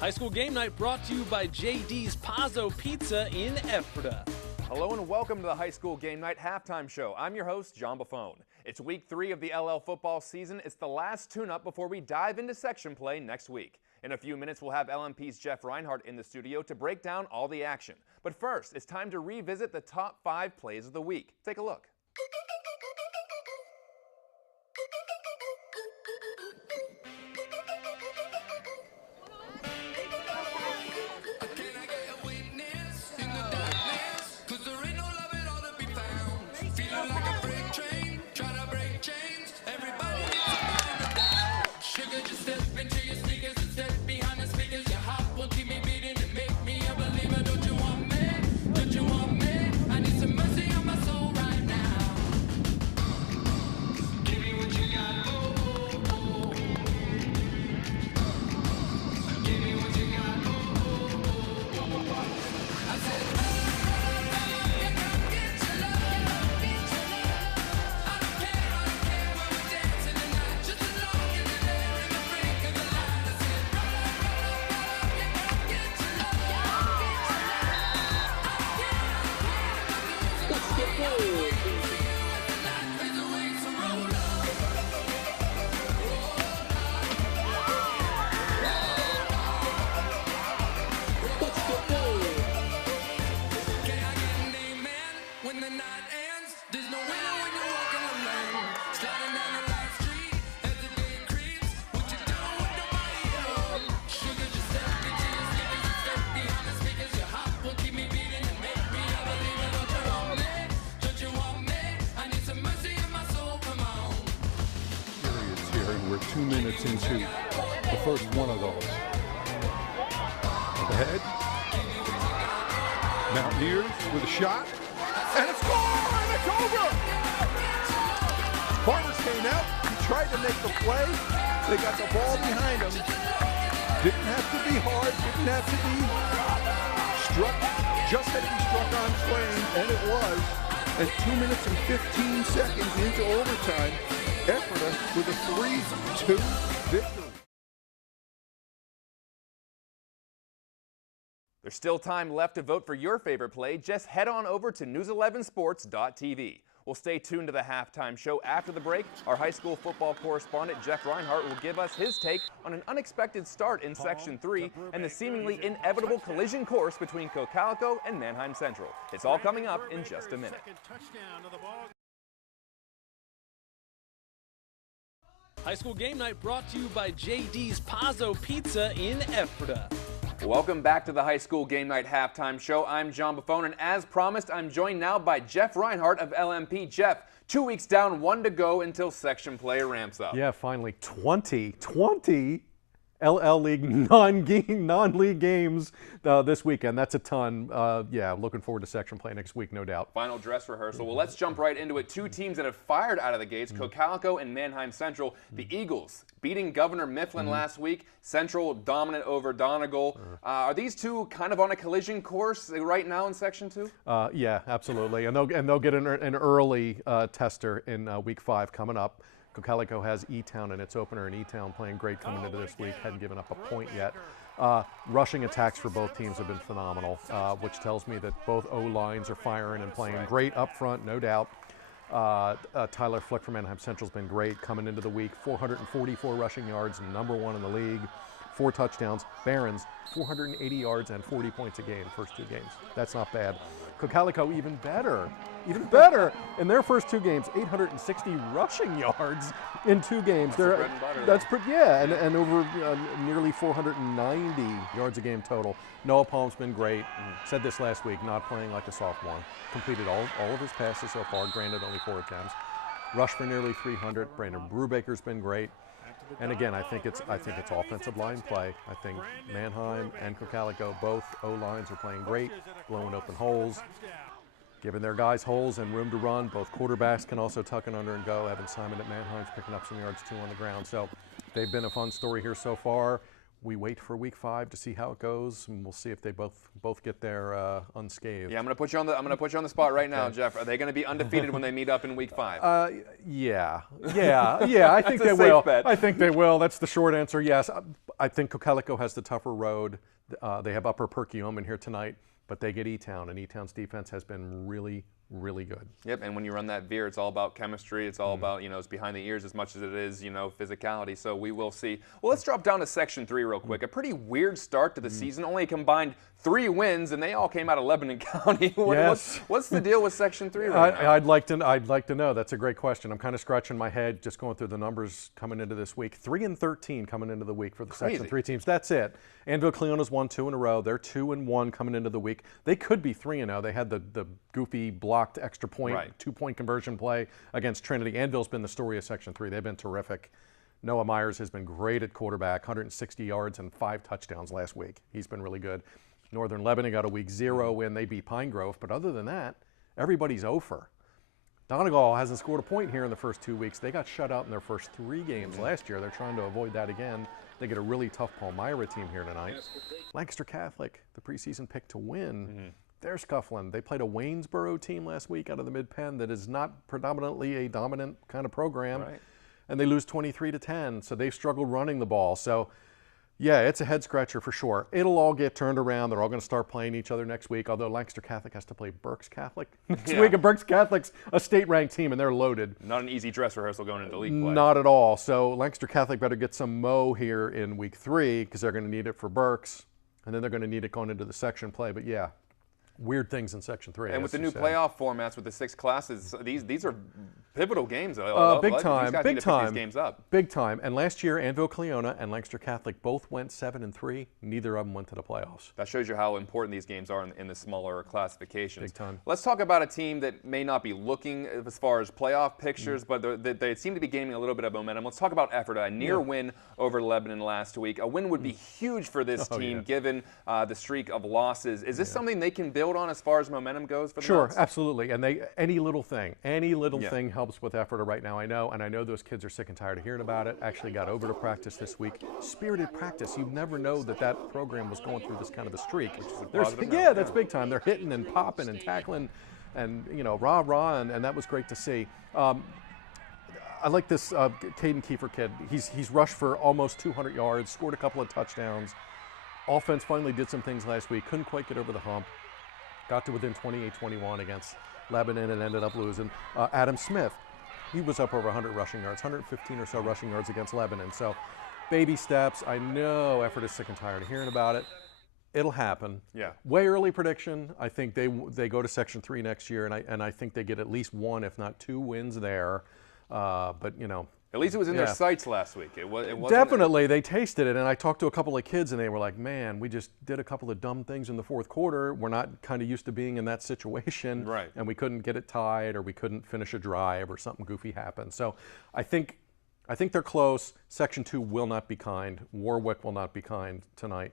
High School Game Night brought to you by JD's Pazzo Pizza in Ephrata. Hello and welcome to the High School Game Night Halftime Show. I'm your host, John Buffone. It's week 3 of the LL football season. It's the last tune-up before we dive into section play next week. In a few minutes, we'll have LMP's Jeff Reinhart in the studio to break down all the action. But first, it's time to revisit the top 5 plays of the week. Take a look. We're 2 minutes into the first one of those. Up ahead. Mountaineers with a shot. And a score! And it's over! Farmers came out. He tried to make the play. They got the ball behind him. Didn't have to be hard. Didn't have to be struck. Just had to be struck on Swain. And it was. And 2 minutes and 15 seconds into overtime, Ephrata with a 3-2 victory. There's still time left to vote for your favorite play. Just head on over to news11sports.tv. We'll stay tuned to the halftime show. After the break, our high school football correspondent Jeff Reinhart will give us his take on an unexpected start in Section 3 and the seemingly inevitable collision course between Cocalico and Manheim Central. It's all coming up in just a minute. High School Game Night brought to you by JD's Pazzo Pizza in Ephrata. Welcome back to the High School Game Night Halftime Show. I'm John Buffone, and as promised, I'm joined now by Jeff Reinhart of LMP. Jeff, 2 weeks down, 1 to go until section play ramps up. Yeah, finally 20 LL League non-league games this weekend. That's a ton. Yeah, looking forward to section play next week, no doubt. Final dress rehearsal. Well, let's jump right into it. 2 teams that have fired out of the gates, Cocalico and Manheim Central. The Eagles beating Governor Mifflin last week. Central dominant over Donegal. Are these two kind of on a collision course right now in Section 2? Yeah, absolutely. And they'll get an early tester in week 5 coming up. Cocalico has E-Town in its opener, and E-Town playing great coming into this week. Hadn't given up a point yet. Rushing attacks for both teams have been phenomenal, which tells me that both O-lines are firing and playing great up front, no doubt. Tyler Flick from Manheim Central's been great coming into the week. 444 rushing yards, #1 in the league. 4 touchdowns. Barron's 480 yards and 40 points a game, first 2 games. That's not bad. Cocalico even better in their first 2 games, 860 rushing yards in 2 games. That's bread and butter. That's pretty, yeah, and over nearly 490 yards a game total. Noah Palm's been great. Said this last week, not playing like a sophomore. Completed all of his passes so far, granted only 4 attempts. Rushed for nearly 300. Brandon Brubaker's been great. And again, I think it's offensive line play. I think Manheim and Cocalico, both O-lines are playing great, blowing open holes, giving their guys holes and room to run. Both quarterbacks can also tuck it under and go. Evan Simon at Manheim's picking up some yards too on the ground. So they've been a fun story here so far. we wait for week 5 to see how it goes, and we'll see if they both get there unscathed. Yeah, I'm gonna put you on the spot right now, Jeff. Are they going to be undefeated when they meet up in week 5? Yeah. I think they will. I think they will. That's the short answer. Yes, I think Cocalico has the tougher road. They have Upper Perkiomen here tonight, but they get E-Town, and E-Town's defense has been really, really good. Yep, and when you run that veer, it's all about chemistry. It's all about, it's behind the ears as much as it is, physicality. So we will see. Well, let's drop down to Section 3 real quick. A pretty weird start to the season. Only combined 3 wins, and they all came out of Lebanon County. What's the deal with Section 3 right now? I'd like to know. That's a great question. I'm kind of scratching my head just going through the numbers coming into this week. 3-13 coming into the week for the Section 3 teams. That's it. Anvil-Cleona's won 2 in a row. They're 2-1 coming into the week. They could be 3-0. They had the goofy blocked extra point, 2-point conversion play against Trinity. Anvil's been the story of Section 3. They've been terrific. Noah Myers has been great at quarterback, 160 yards and 5 touchdowns last week. He's been really good. Northern Lebanon got a week 0 win. They beat Pine Grove. But other than that, everybody's over. Donegal hasn't scored a point here in the first 2 weeks. They got shut out in their first 3 games last year. They're trying to avoid that again. They get a really tough Palmyra team here tonight. Lancaster Catholic, the preseason pick to win. They're scuffling. They played a Waynesboro team last week out of the Mid-Penn that is not predominantly a dominant kind of program. And they lose 23-10. So they've struggled running the ball. So yeah, it's a head scratcher for sure. It'll all get turned around. They're all going to start playing each other next week, although Lancaster Catholic has to play Berks Catholic next week. And Berks Catholic's a state-ranked team, and they're loaded. Not an easy dress rehearsal going into league play. Not at all. So Lancaster Catholic better get some mo here in week 3 because they're going to need it for Berks, and then they're going to need it going into the section play. But yeah, weird things in Section 3. And with the new playoff formats with the 6 classes, these are pivotal games. Big time. These guys need to pick these games up. Big time. And last year, Anvil-Cleona and Lancaster Catholic both went 7-3. Neither of them went to the playoffs. That shows you how important these games are in the smaller classifications. Big time. Let's talk about a team that may not be looking as far as playoff pictures, but they seem to be gaining a little bit of momentum. Let's talk about Ephrata, a near win over Lebanon last week. A win would be huge for this team given the streak of losses. Is this something they can build on as far as momentum goes for the Mounts? Absolutely. And any little thing helps with Ephrata right now. I know those kids are sick and tired of hearing about it. Actually got over to practice this week. Spirited practice. You never know that program was going through this kind of a streak. That's big time. They're hitting and popping and tackling and, rah-rah, and that was great to see. I like this Caden Kiefer kid. He's rushed for almost 200 yards, scored a couple of touchdowns. Offense finally did some things last week. Couldn't quite get over the hump. Got to within 28-21 against Lebanon and ended up losing. Adam Smith, he was up over 100 rushing yards, 115 or so rushing yards against Lebanon. So baby steps. I know Ephrata is sick and tired of hearing about it. It'll happen. Yeah. Way early prediction. I think they go to Section 3 next year, and I think they get at least 1, if not 2 wins there. But at least it was in their sights last week. It wasn't. Definitely, they tasted it, and I talked to a couple of kids, and they were like, "Man, we just did a couple of dumb things in the fourth quarter. We're not kind of used to being in that situation, and we couldn't get it tied, or we couldn't finish a drive, or something goofy happened." So, I think they're close. Section 2 will not be kind. Warwick will not be kind tonight.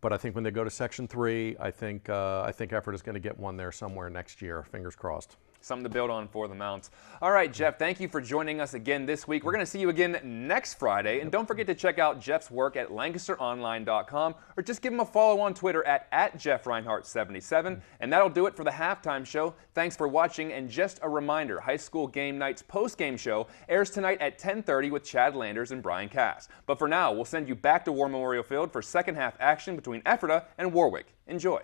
But I think when they go to Section 3, I think Ephrata is going to get 1 there somewhere next year. Fingers crossed. Something to build on for the Mounts. All right, Jeff, thank you for joining us again this week. We're going to see you again next Friday. And don't forget to check out Jeff's work at LancasterOnline.com or just give him a follow on Twitter at JeffReinhart77. And that'll do it for the halftime show. Thanks for watching. And just a reminder, High School Game Night's post-game show airs tonight at 10:30 with Chad Landers and Brian Cass. But for now, we'll send you back to War Memorial Field for second half action between Ephrata and Warwick. Enjoy.